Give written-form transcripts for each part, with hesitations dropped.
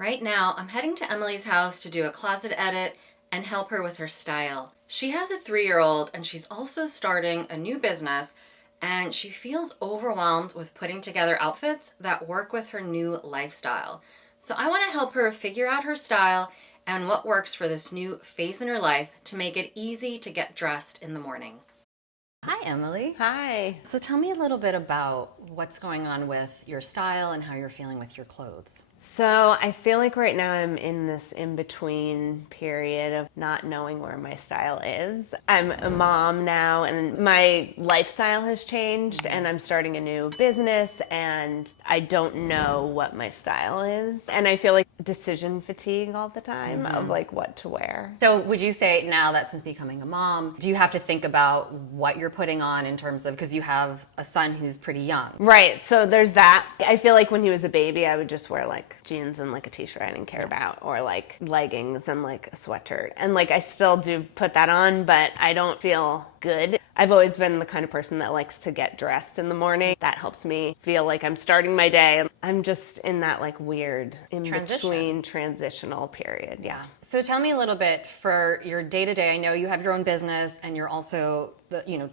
Right now, I'm heading to Emily's house to do a closet edit and help her with her style. She has a 3-year-old and she's also starting a new business, and she feels overwhelmed with putting together outfits that work with her new lifestyle. So I want to help her figure out her style and what works for this new phase in her life to make it easy to get dressed in the morning. Hi, Emily. Hi. So tell me a little bit about what's going on with your style and how you're feeling with your clothes. So I feel like right now I'm in this in-between period of not knowing where my style is. I'm a mom now and my lifestyle has changed and I'm starting a new business and I don't know what my style is. And I feel like decision fatigue all the time of like what to wear. So would you say now that since becoming a mom, do you have to think about what you're putting on in terms of, because you have a son who's pretty young? Right, so there's that. I feel like when he was a baby, I would just wear like jeans and like a t-shirt I didn't care about, or like leggings and like a sweatshirt. And like I still do put that on, but I don't feel good. I've always been the kind of person that likes to get dressed in the morning. That helps me feel like I'm starting my day. I'm just in that like weird in-between transitional period. Yeah. So tell me a little bit for your day-to-day. I know you have your own business and you're also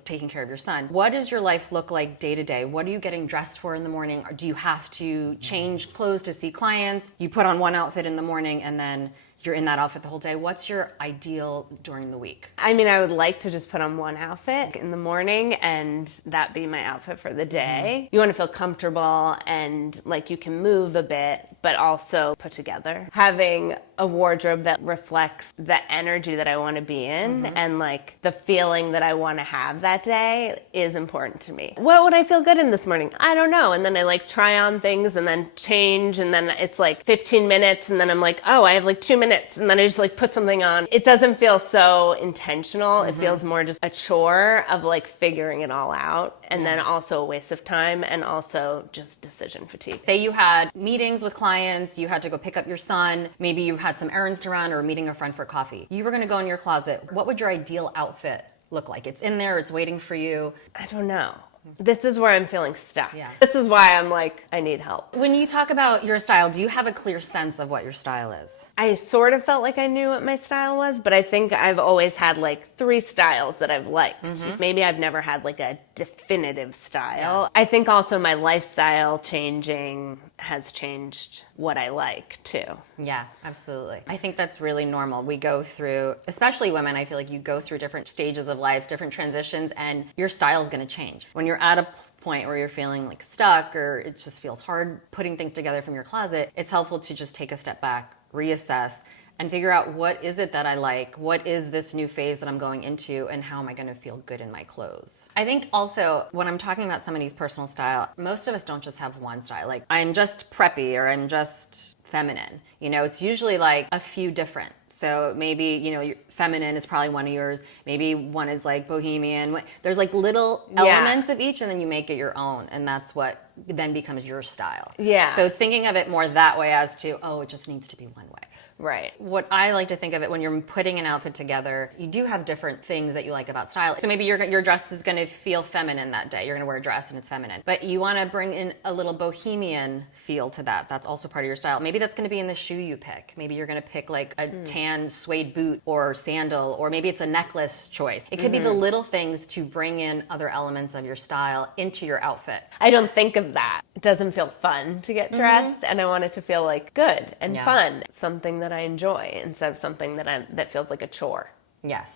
taking care of your son. What does your life look like day to day? What are you getting dressed for in the morning? Or do you have to change clothes to see clients? You put on one outfit in the morning and then you're in that outfit the whole day. What's your ideal during the week? I mean, I would like to just put on one outfit in the morning and that be my outfit for the day. You want to feel comfortable and like you can move a bit, but also put together. Having a wardrobe that reflects the energy that I want to be in and like the feeling that I want to have that day is important to me. What would I feel good in this morning? I don't know. And then I like try on things and then change, and then it's like 15 minutes and then I'm like, oh, I have like 2 minutes. And then I just like put something on. It doesn't feel so intentional. It feels more just a chore of like figuring it all out, and then also a waste of time and also just decision fatigue. Say you had meetings with clients, you had to go pick up your son, maybe you had some errands to run or meeting a friend for coffee. You were going to go in your closet. What would your ideal outfit look like? It's in there, it's waiting for you. I don't know. This is where I'm feeling stuck. Yeah. This is why I'm like, I need help. When you talk about your style, do you have a clear sense of what your style is? I sort of felt like I knew what my style was, but I think I've always had like 3 styles that I've liked. Maybe I've never had like a definitive style. I think also my lifestyle changing has changed what I like too. Yeah, absolutely. I think that's really normal. We go through, especially women, I feel like you go through different stages of life, different transitions, and your style is going to change. When you're at a point where you're feeling like stuck or it just feels hard putting things together from your closet, it's helpful to just take a step back, reassess, and figure out what is it that I like, what is this new phase that I'm going into, and how am I going to feel good in my clothes. I think also when I'm talking about somebody's personal style, most of us don't just have one style. Like I'm just preppy or I'm just feminine. It's usually like a few different. So maybe, feminine is probably one of yours. Maybe one is like bohemian. There's like little elements of each, and then you make it your own. And that's what then becomes your style. Yeah. So it's thinking of it more that way as to, oh, it just needs to be one way. Right. What I like to think of it when you're putting an outfit together, you do have different things that you like about style. So maybe your dress is going to feel feminine that day. You're going to wear a dress and it's feminine. But you want to bring in a little bohemian feel to that. That's also part of your style. Maybe that's going to be in the shoe you pick. Maybe you're going to pick like a tan suede boot or sandal, or maybe it's a necklace choice. It could be the little things to bring in other elements of your style into your outfit. I don't think of that. It doesn't feel fun to get dressed, and I want it to feel like good and fun. Something that I enjoy instead of something that feels like a chore. Yes,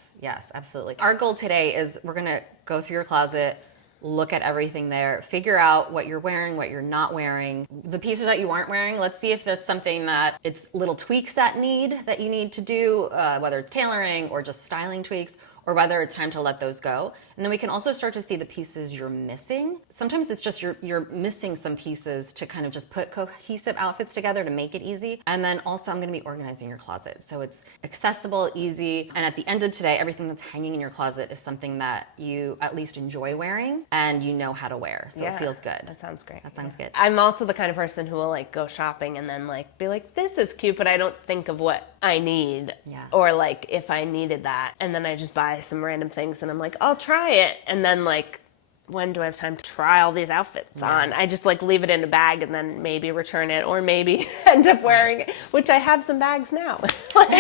absolutely. Our goal today is we're going to go through your closet, look at everything there, figure out what you're wearing, what you're not wearing. The pieces that you aren't wearing, let's see if that's something that it's little tweaks that you need to do, whether it's tailoring or just styling tweaks, or whether it's time to let those go. And then we can also start to see the pieces you're missing. Sometimes it's just you're missing some pieces to kind of just put cohesive outfits together to make it easy. And then also I'm gonna be organizing your closet. So it's accessible, easy, and at the end of today, everything that's hanging in your closet is something that you at least enjoy wearing and you know how to wear. So it feels good. That sounds great. That sounds good. I'm also the kind of person who will like go shopping and then like be like, this is cute, but I don't think of what I need. Yeah. Or like if I needed that. And then I just buy some random things and I'm like, I'll try it. And then like when do I have time to try all these outfits on? I just like leave it in a bag and then maybe return it or maybe end up wearing it, which I have some bags now.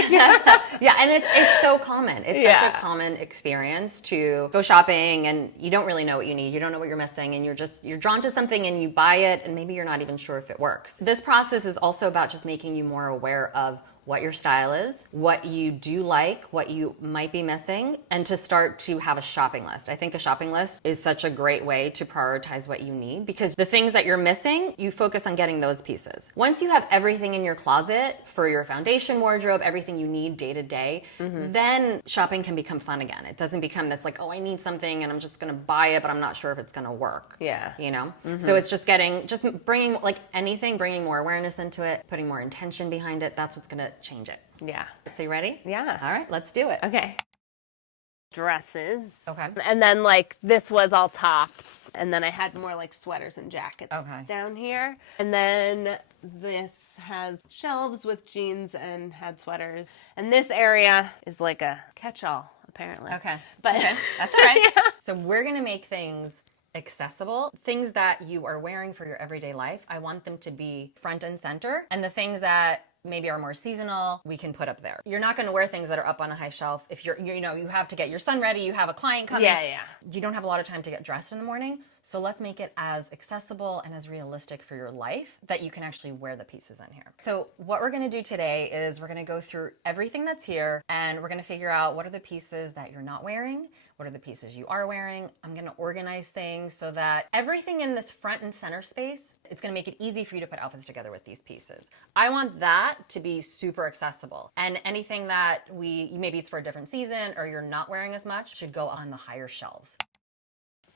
Yeah, and it's so common. It's such a common experience to go shopping and you don't really know what you need. You don't know what you're missing and you're drawn to something and you buy it and maybe you're not even sure if it works. This process is also about just making you more aware of what your style is, what you do like, what you might be missing, and to start to have a shopping list. I think a shopping list is such a great way to prioritize what you need because the things that you're missing, you focus on getting those pieces. Once you have everything in your closet for your foundation wardrobe, everything you need day to day, then shopping can become fun again. It doesn't become this like, oh, I need something and I'm just gonna buy it, but I'm not sure if it's gonna work. Yeah. You know? So it's just bringing like anything, bringing more awareness into it, putting more intention behind it. That's what's gonna change it. Yeah. So you ready? Yeah. All right, let's do it. Okay. Dresses. Okay. And then like this was all tops. And then I had more like sweaters and jackets down here. And then this has shelves with jeans and had sweaters. And this area is like a catch-all, apparently. Okay. But okay. That's all right. So we're gonna make things accessible. Things that you are wearing for your everyday life, I want them to be front and center. And the things that maybe are more seasonal, we can put up there. You're not going to wear things that are up on a high shelf. If you have to get your son ready, you have a client coming. Yeah. You don't have a lot of time to get dressed in the morning. So let's make it as accessible and as realistic for your life that you can actually wear the pieces in here. So what we're going to do today is we're going to go through everything that's here and we're going to figure out what are the pieces that you're not wearing, what are the pieces you are wearing. I'm going to organize things so that everything in this front and center space, it's going to make it easy for you to put outfits together with these pieces. I want that to be super accessible. And anything that maybe it's for a different season or you're not wearing as much should go on the higher shelves.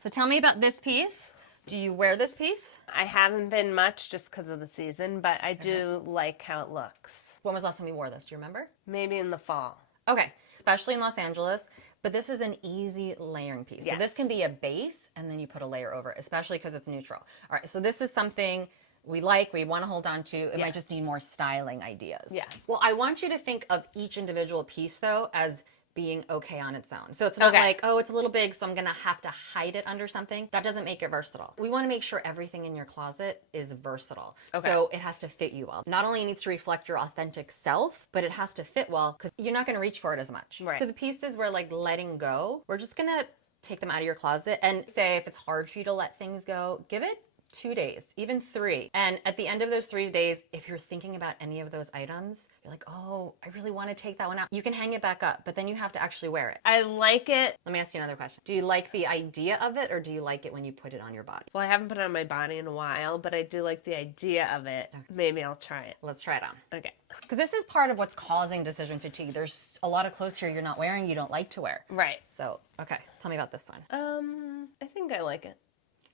So tell me about this piece. Do you wear this piece? I haven't been much just because of the season, but I do like how it looks. When was the last time you wore this? Do you remember? Maybe in the fall. Okay, especially in Los Angeles. But this is an easy layering piece. So this can be a base and then you put a layer over it, especially because it's neutral. All right, so this is something we want to hold on to. It might just need more styling ideas. Yes. Well, I want you to think of each individual piece though as being okay on its own. So it's not like, oh, it's a little big, so I'm gonna have to hide it under something. That doesn't make it versatile. We wanna make sure everything in your closet is versatile. So it has to fit you well. Not only needs to reflect your authentic self, but it has to fit well because you're not gonna reach for it as much. Right. So the pieces we're like letting go, we're just gonna take them out of your closet and say if it's hard for you to let things go, give it 2 days, even 3. And at the end of those 3 days, if you're thinking about any of those items, you're like, oh, I really want to take that one out. You can hang it back up, but then you have to actually wear it. I like it. Let me ask you another question. Do you like the idea of it or do you like it when you put it on your body? Well, I haven't put it on my body in a while, but I do like the idea of it. Maybe I'll try it. Let's try it on. Okay. Because this is part of what's causing decision fatigue. There's a lot of clothes here you're not wearing, you don't like to wear. Right. So, okay, tell me about this one. I think I like it.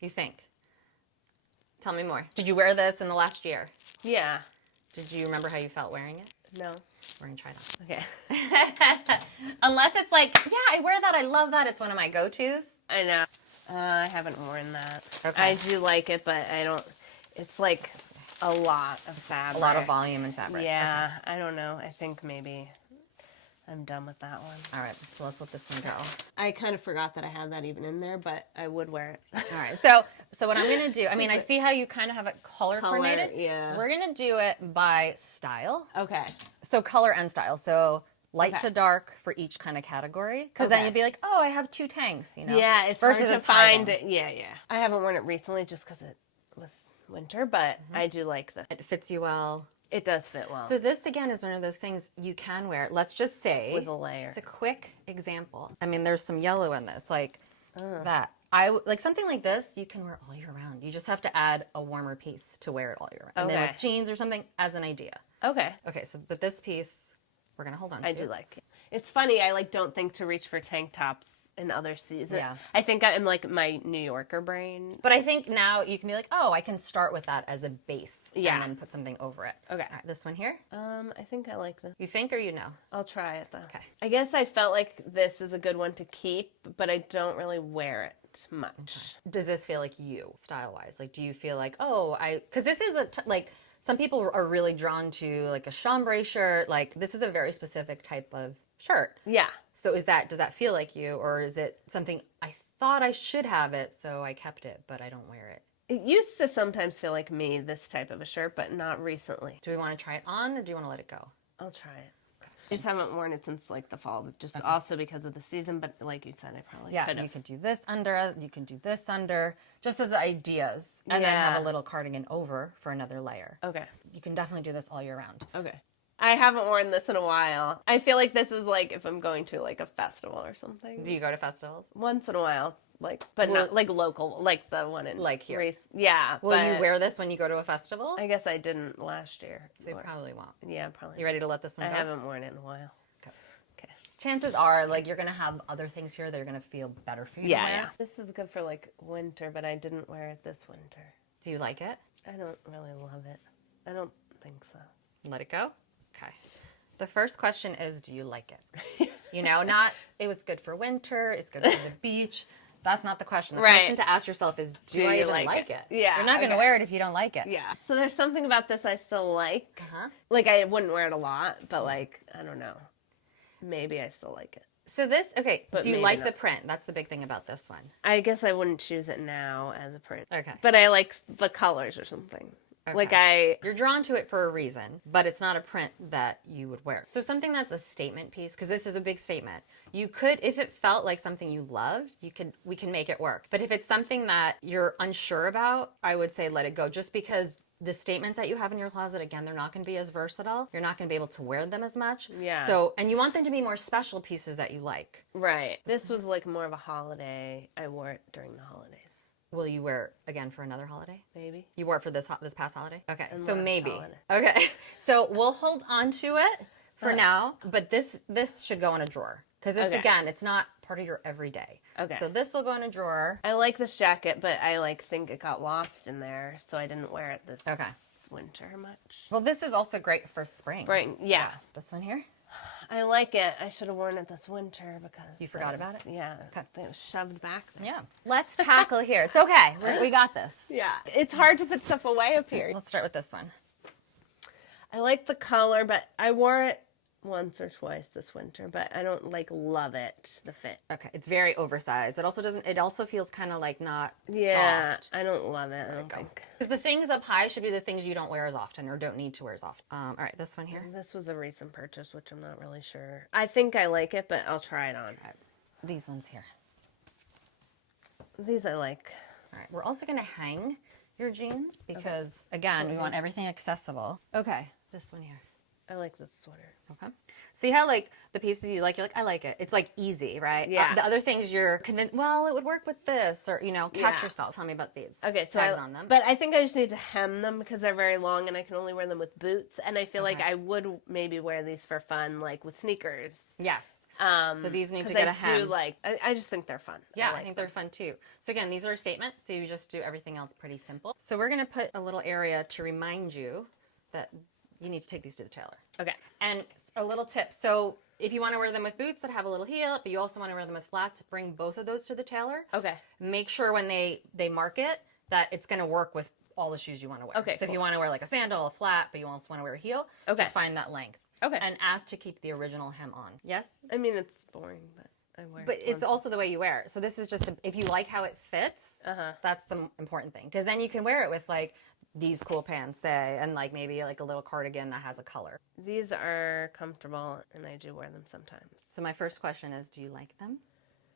You think? Tell me more. Did you wear this in the last year? Yeah. Did you remember how you felt wearing it? No. We're gonna try it on. Okay. Unless it's like, yeah, I wear that, I love that, it's one of my go-tos. I know. I haven't worn that. Okay. I do like it, but I don't, it's like a lot of fabric. A lot of volume and fabric. Yeah, I don't know. I think maybe I'm done with that one. All right, so let's let this one go. I kind of forgot that I had that even in there, but I would wear it. All right, so what I'm gonna do, I mean, I see how you kind of have it color coordinated. Yeah. We're gonna do it by style. Okay. So color and style. So light to dark for each kind of category. Because then you'd be like, oh, I have 2 tanks, you know? Yeah, it's versus hard to it's find hiding. it. Yeah. I haven't worn it recently just because it was winter, but I do like the. It fits you well. It does fit well. So this again is one of those things you can wear. Let's just say With a layer. It's a quick example. I mean, there's some yellow in this, like that. Like something like this, you can wear all year round. You just have to add a warmer piece to wear it all year round. And then with jeans or something as an idea. Okay. Okay, so but this piece we're gonna hold on to. I do like it. It's funny. I like don't think to reach for tank tops in other seasons. Yeah. I think I'm like my New Yorker brain. But I think now you can be like, oh, I can start with that as a base. Yeah. And then put something over it. Okay. All right, this one here. I think I like this. You think or you know? I'll try it though. Okay. I guess I felt like this is a good one to keep, but I don't really wear it much. Does this feel like you, style-wise? Like, do you feel like, oh, because this is like, some people are really drawn to like a chambray shirt. Like, this is a very specific type of shirt. Yeah. So does that feel like you, or is it something I thought I should have it, so I kept it, but I don't wear it. It used to sometimes feel like me, this type of a shirt, but not recently. Do we want to try it on, or do you want to let it go? I'll try it. I just haven't worn it since like the fall, just also because of the season. But like you said, I probably could have. You could do this under, you can do this under, just as ideas, and then have a little cardigan over for another layer. Okay. You can definitely do this all year round. Okay. I haven't worn this in a while. I feel like this is like if I'm going to like a festival or something. Do you go to festivals? Once in a while, like, but not like local, like the one in like here. Yeah. Will you wear this when you go to a festival? I guess I didn't last year. So you probably won't. Yeah, probably. You ready to let this one go? I haven't worn it in a while. Okay. Chances are, like, you're gonna have other things here that are gonna feel better for you. Yeah. This is good for like winter, but I didn't wear it this winter. Do you like it? I don't really love it. I don't think so. Let it go? Okay. The first question is, do you like it? You know, not, it was good for winter, it's good for the beach. That's not the question. The question to ask yourself is, do I even like it? Yeah. You're not going to wear it if you don't like it. Yeah. So there's something about this I still like. Like, I wouldn't wear it a lot, but like, I don't know. Maybe I still like it. So this, okay, But do you maybe like not. the print? That's the big thing about this one. I guess I wouldn't choose it now as a print. Okay. But I like the colors or something. Okay. Like You're drawn to it for a reason, but it's not a print that you would wear. So something that's a statement piece, because this is a big statement. You could, if it felt like something you loved, we can make it work. But if it's something that you're unsure about, I would say let it go, just because the statements that you have in your closet, again, they're not going to be as versatile. You're not going to be able to wear them as much. Yeah. So, and you want them to be more special pieces that you like. Right. This was like more of a holiday. I wore it during the holidays. Will you wear it again for another holiday? Maybe. You wore it for this past holiday? Okay, And so last maybe. holiday. Okay, so we'll hold on to it for now, but this should go in a drawer. Because this, again, it's not part of your everyday. Okay. So this will go in a drawer. I like this jacket, but I like think it got lost in there, so I didn't wear it this winter much. Well, this is also great for spring. Spring, yeah. This one here? I like it. I should have worn it this winter because... You forgot about it? Yeah. Okay. It was shoved back there. Yeah. Let's tackle here. It's okay. We got this. Yeah. It's hard to put stuff away up here. Let's start with this one. I like the color, but I wore it once or twice this winter, but I don't like love it, the fit. Okay. It's very oversized. It also feels kind of like not soft. I don't love it. I don't think. Because the things up high should be the things you don't wear as often or don't need to wear as often. All right, this one here. This was a recent purchase, which I'm not really sure. I think I like it, but I'll try it on. Right. These ones here. These I like. All right, we're also going to hang your jeans because, again, we want everything accessible. Okay, this one here. I like this sweater. Okay. See how, like, the pieces you like, you're like, I like it. It's, like, easy, right? Yeah. The other things you're convinced, well, it would work with this, or, you know, catch yourself. Tell me about these. Okay, so tags on them. But I think I just need to hem them because they're very long and I can only wear them with boots. And I feel like I would maybe wear these for fun, like with sneakers. Yes. So these need to get a hem. I just think they're fun. Yeah, I think they're fun too. So again, these are a statement, so you just do everything else pretty simple. So we're going to put a little area to remind you that you need to take these to the tailor. Okay. And a little tip. So if you want to wear them with boots that have a little heel, but you also want to wear them with flats, bring both of those to the tailor. Okay. Make sure when they mark it that it's going to work with all the shoes you want to wear. Okay, So if you want to wear like a sandal, a flat, but you also want to wear a heel, just find that length. Okay. And ask to keep the original hem on. Yes? I mean, it's boring, but I wear But it it's once. also the way you wear it. So this is just, if you like how it fits, that's the important thing. Because then you can wear it with like these cool pants, say, and like maybe like a little cardigan that has a color. These are comfortable, and I do wear them sometimes. So my first question is, do you like them?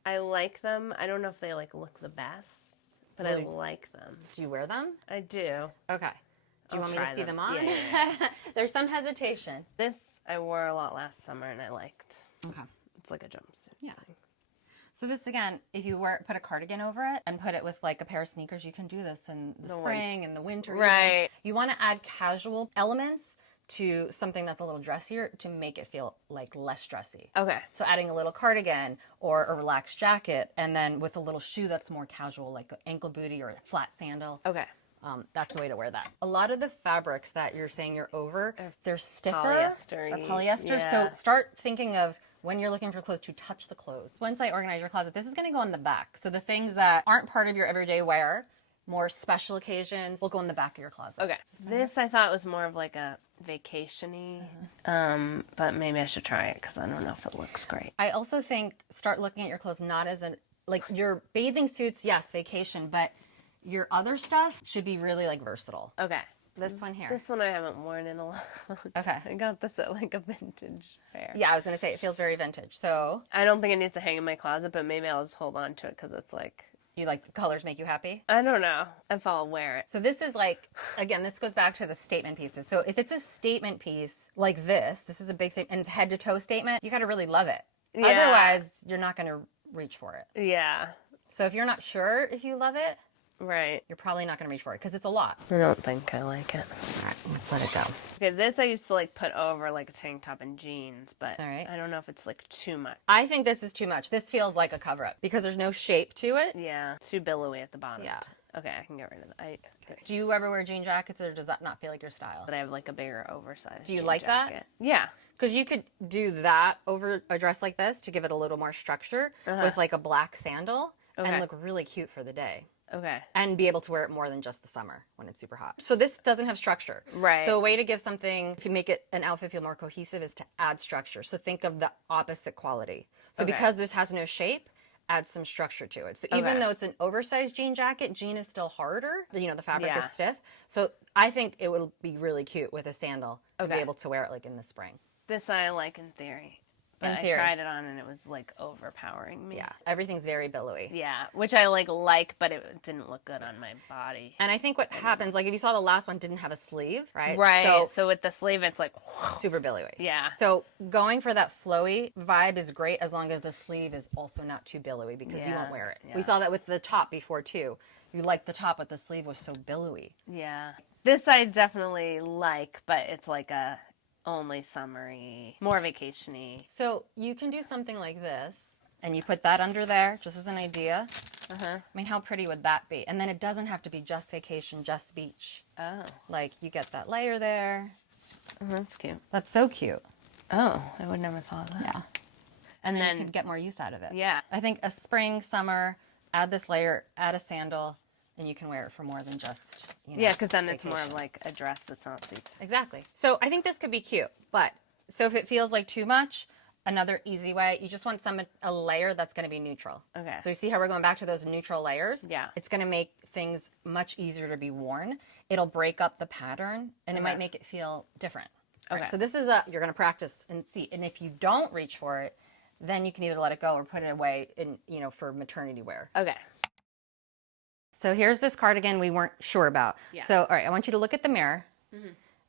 I like them. I don't know if they like look the best, but I like them. Do you wear them? I do. Okay. Do you want me to see them on? Yeah. There's some hesitation. This I wore a lot last summer, and I liked. Okay. It's like a jumpsuit. Yeah. So this, again, if you put a cardigan over it and put it with like a pair of sneakers, you can do this in the spring and the winter. Right. You want to add casual elements to something that's a little dressier to make it feel like less dressy. Okay. So adding a little cardigan or a relaxed jacket, and then with a little shoe that's more casual, like an ankle booty or a flat sandal. Okay. That's the way to wear that. A lot of the fabrics that you're saying you're over, they're stiffer. Polyester-y. Or polyester. Yeah. So start thinking of when you're looking for clothes to touch the clothes. Once I organize your closet, this is going to go in the back. So the things that aren't part of your everyday wear, more special occasions, will go in the back of your closet. Okay. This I thought was more of like a vacation-y, but maybe I should try it because I don't know if it looks great. I also think start looking at your clothes not as like your bathing suits, yes, vacation, but your other stuff should be really like versatile. Okay. This one here. This one I haven't worn in a while. Okay. I got this at like a vintage fair. Yeah, I was gonna say it feels very vintage. So I don't think it needs to hang in my closet, but maybe I'll just hold on to it because it's like, you like the colors make you happy? I don't know if I'll wear it. So this is like, again, this goes back to the statement pieces. So if it's a statement piece like this is a big statement and it's head to toe statement, you gotta really love it. Yeah. Otherwise, you're not gonna reach for it. Yeah. So if you're not sure if you love it, Right. you're probably not gonna reach for it because it's a lot. I don't think I like it. All right, let's let it go. Okay, this I used to like put over like a tank top and jeans, but All right. I don't know if it's like too much. I think this is too much. This feels like a cover up because there's no shape to it. Yeah, too billowy at the bottom. Yeah. Okay, I can get rid of that. Do you ever wear jean jackets or does that not feel like your style? But I have like a bigger oversized. Do you jean like that? jacket. Yeah. Because you could do that over a dress like this to give it a little more structure with like a black sandal Okay. and look really cute for the day. Okay. And be able to wear it more than just the summer when it's super hot. So this doesn't have structure. Right. So a way to give something, to make it an outfit feel more cohesive is to add structure. So think of the opposite quality. So Okay. because this has no shape, add some structure to it. So even Okay. though it's an oversized jean jacket, jean is still harder. You know, the fabric Yeah. is stiff. So I think it would be really cute with a sandal to be Okay. able to wear it like in the spring. This I like in theory. But In I theory. tried it on and it was like overpowering me. Yeah, everything's very billowy. Yeah, which I like, but it didn't look good on my body. And I think what happens, like if you saw the last one didn't have a sleeve, right? Right. So with the sleeve, it's like, Super billowy. Yeah. So going for that flowy vibe is great as long as the sleeve is also not too billowy because you Yeah, won't wear it. yeah. We saw that with the top before too. You liked the top, but the sleeve was so billowy. yeah. This I definitely like, but it's like a only summery, more vacation-y. So you can do something like this and you put that under there just as an idea. Uh-huh. I mean, how pretty would that be? And then it doesn't have to be just vacation, just beach. Oh. Like you get that layer there. That's cute. That's so cute. Oh, I would never thought of that. Yeah. And then then- you could get more use out of it. Yeah. I think a spring, summer, add this layer, add a sandal, and you can wear it for more than just, you know, Yeah, because then it's more vacation. of like a dress that's not see. Exactly. So I think this could be cute, but so if it feels like too much, another easy way, you just want a layer that's going to be neutral. Okay. So you see how we're going back to those neutral layers? Yeah. It's going to make things much easier to be worn. It'll break up the pattern and it might make it feel different. All right, Okay. so this is you're going to practice and see. And if you don't reach for it, then you can either let it go or put it away in, you know, for maternity wear. Okay. So here's this cardigan we weren't sure about. Yeah. So, all right, I want you to look at the mirror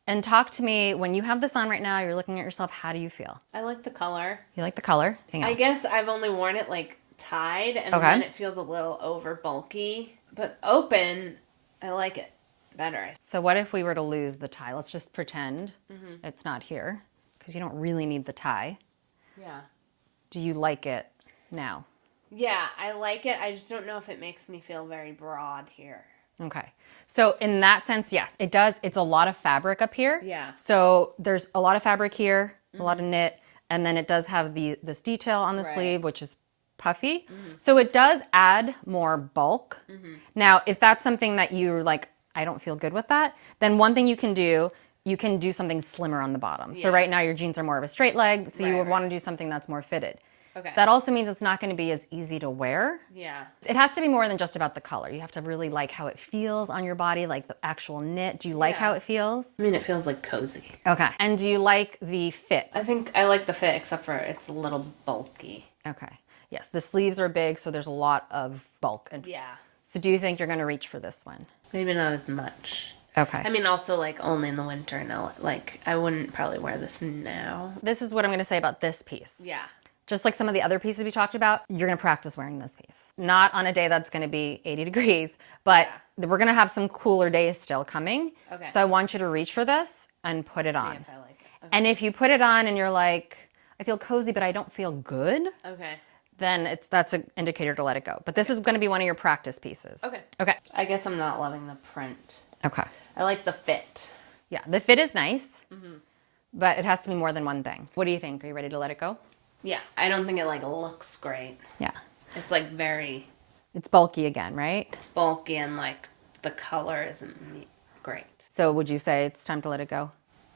and talk to me. When you have this on right now, you're looking at yourself. How do you feel? I like the color. You like the color? Anything else? I guess I've only worn it like tied, and Okay. then it feels a little over bulky. But open, I like it better. So what if we were to lose the tie? Let's just pretend it's not here because you don't really need the tie. Yeah. Do you like it now? Yeah, I like it. I just don't know if it makes me feel very broad here. Okay. So in that sense, yes, it does. It's a lot of fabric up here. Yeah. So there's a lot of fabric here, a lot of knit, and then it does have this detail on the Right. sleeve, which is puffy. So it does add more bulk. Now, if that's something that you're like, I don't feel good with that, then one thing you can do something slimmer on the bottom. So Yeah. right now your jeans are more of a straight leg, so you Right, would right. want to do something that's more fitted. Okay. That also means it's not going to be as easy to wear. Yeah. It has to be more than just about the color. You have to really like how it feels on your body, like the actual knit. Do you like Yeah. how it feels? I mean, it feels like cozy. Okay. And do you like the fit? I think I like the fit, except for it's a little bulky. Okay. Yes, the sleeves are big, so there's a lot of bulk. And Yeah. so do you think you're going to reach for this one? Maybe not as much. Okay. I mean, also like only in the winter. No, like I wouldn't probably wear this now. This is what I'm going to say about this piece. Yeah. Just like some of the other pieces we talked about, you're going to practice wearing this piece. Not on a day that's going to be 80 degrees, but we're going to have some cooler days still coming. Okay. So I want you to reach for this and put it See on. if I like it. And if you put it on and you're like, I feel cozy, but I don't feel good, Okay. then that's an indicator to let it go. But this is going to be one of your practice pieces. Okay. Okay. I guess I'm not loving the print. Okay. I like the fit. Yeah, the fit is nice, but it has to be more than one thing. What do you think? Are you ready to let it go? Yeah. I don't think it like looks great. Yeah. It's like very It's bulky again, right? bulky and like the color isn't great. So would you say it's time to let it go?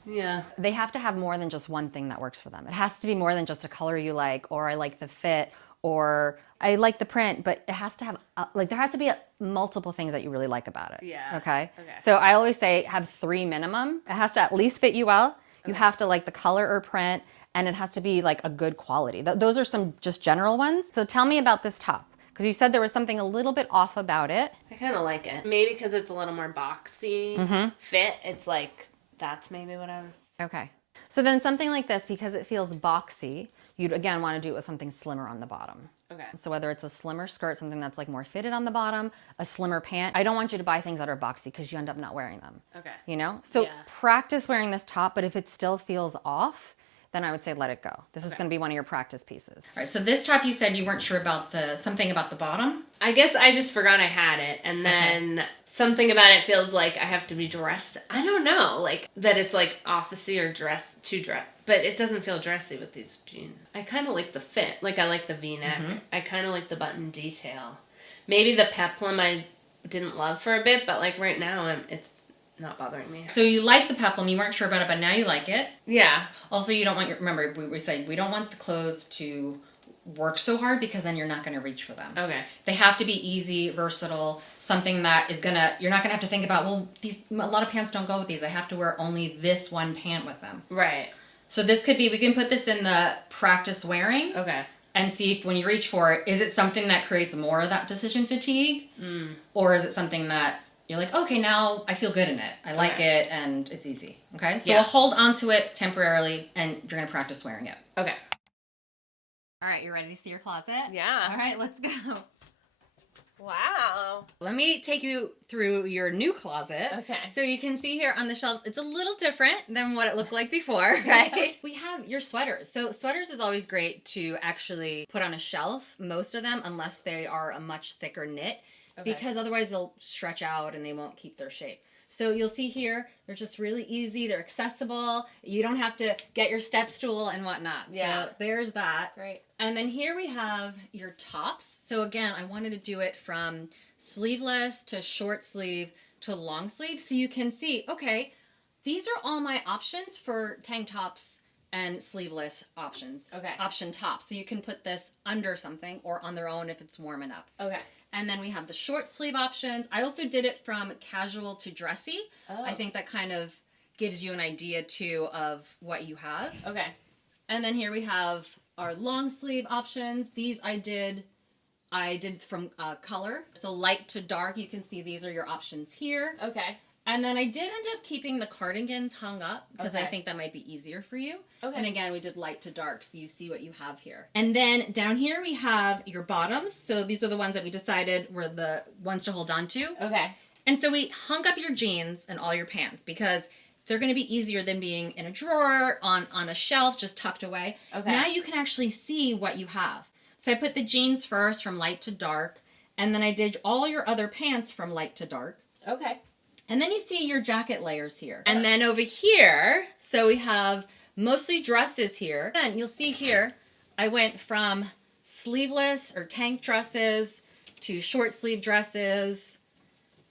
Yeah. They have to have more than just one thing that works for them. It has to be more than just a color you like, or I like the fit, or I like the print, but it has to have, there has to be multiple things that you really like about it. Yeah. Okay? Okay. So I always say have 3 minimum. It has to at least fit you well. You have to like the color or print, and it has to be like a good quality. Those are some just general ones. So tell me about this top, because you said there was something a little bit off about it. I kind of like it. Maybe because it's a little more boxy fit. It's like, that's maybe what I was... Okay. So then something like this, because it feels boxy, you'd again want to do it with something slimmer on the bottom. Okay. So whether it's a slimmer skirt, something that's like more fitted on the bottom, a slimmer pant. I don't want you to buy things that are boxy because you end up not wearing them. Okay. You know? So practice wearing this top, but if it still feels off, then I would say let it go. This is going to be one of your practice pieces. All right, so this top you said you weren't sure about something about the bottom? I guess I just forgot I had it, and then something about it feels like I have to be dressed. I don't know, like that it's like officey or too dress, but it doesn't feel dressy with these jeans. I kind of like the fit. Like I like the V-neck. I kind of like the button detail. Maybe the peplum I didn't love for a bit, but like right now it's not bothering me. So you like the peplum, you weren't sure about it, but now you like it. Yeah. Also, you don't want remember, we said we don't want the clothes to work so hard because then you're not going to reach for them. Okay. They have to be easy, versatile, something that is you're not going to have to think about, well, a lot of pants don't go with these. I have to wear only this one pant with them. Right. So this could be, we can put this in the practice wearing. Okay. And see if when you reach for it, is it something that creates more of that decision fatigue? Or is it something that you're like, okay, now I feel good in it. I like it and it's easy. Okay? So we'll hold on to it temporarily and you're going to practice wearing it. Okay. All right, you ready to see your closet? Yeah. All right, let's go. Wow. Let me take you through your new closet. Okay. So you can see here on the shelves, it's a little different than what it looked like before, right? We have your sweaters. So sweaters is always great to actually put on a shelf, most of them, unless they are a much thicker knit. Because otherwise they'll stretch out and they won't keep their shape. So you'll see here, they're just really easy. They're accessible. You don't have to get your step stool and whatnot. Yeah. So there's that. Great. And then here we have your tops. So again, I wanted to do it from sleeveless to short sleeve to long sleeve. So you can see, okay, these are all my options for tank tops and sleeveless options. Okay. Option tops. So you can put this under something or on their own if it's warm enough. Okay. And then we have the short sleeve options. I also did it from casual to dressy. Oh. I think that kind of gives you an idea too of what you have. Okay. And then here we have our long sleeve options. These I did from color. So light to dark, you can see these are your options here. Okay. And then I did end up keeping the cardigans hung up because I think that might be easier for you. Okay. And again, we did light to dark, so you see what you have here. And then down here we have your bottoms. So these are the ones that we decided were the ones to hold on to. Okay. And so we hung up your jeans and all your pants because they're going to be easier than being in a drawer, on a shelf, just tucked away. Okay. Now you can actually see what you have. So I put the jeans first from light to dark, and then I did all your other pants from light to dark. Okay. And then you see your jacket layers here. And then over here, so we have mostly dresses here. And you'll see here, I went from sleeveless or tank dresses to short sleeve dresses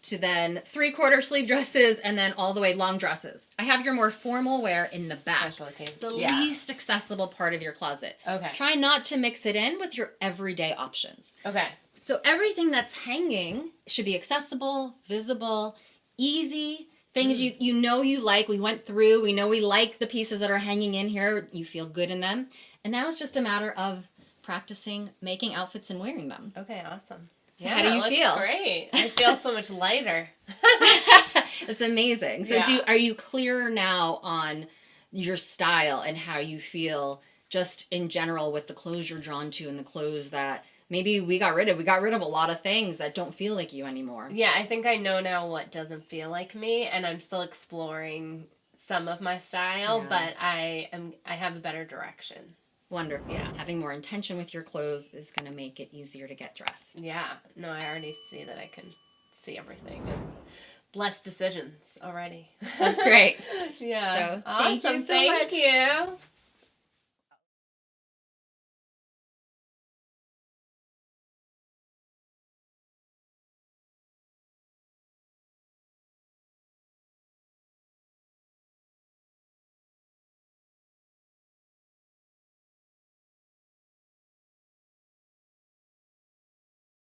to then 3/4 sleeve dresses and then all the way long dresses. I have your more formal wear in the back. The least accessible part of your closet. Okay. Try not to mix it in with your everyday options. Okay. So everything that's hanging should be accessible, visible, easy, things you know you like. We went through, we know we like the pieces that are hanging in here. You feel good in them. And now it's just a matter of practicing making outfits and wearing them. Okay, awesome. So how do you feel? Great. I feel so much lighter. It's amazing. So Yeah. are you clearer now on your style and how you feel just in general with the clothes you're drawn to and the clothes that maybe we got rid of? We got rid of a lot of things that don't feel like you anymore. Yeah, I think I know now what doesn't feel like me, and I'm still exploring some of my style, but I have a better direction. Wonderful. Yeah. Having more intention with your clothes is going to make it easier to get dressed. Yeah. No, I already see that I can see everything. And less decisions already. That's great. Yeah. So, thank you awesome. so Thank much. you.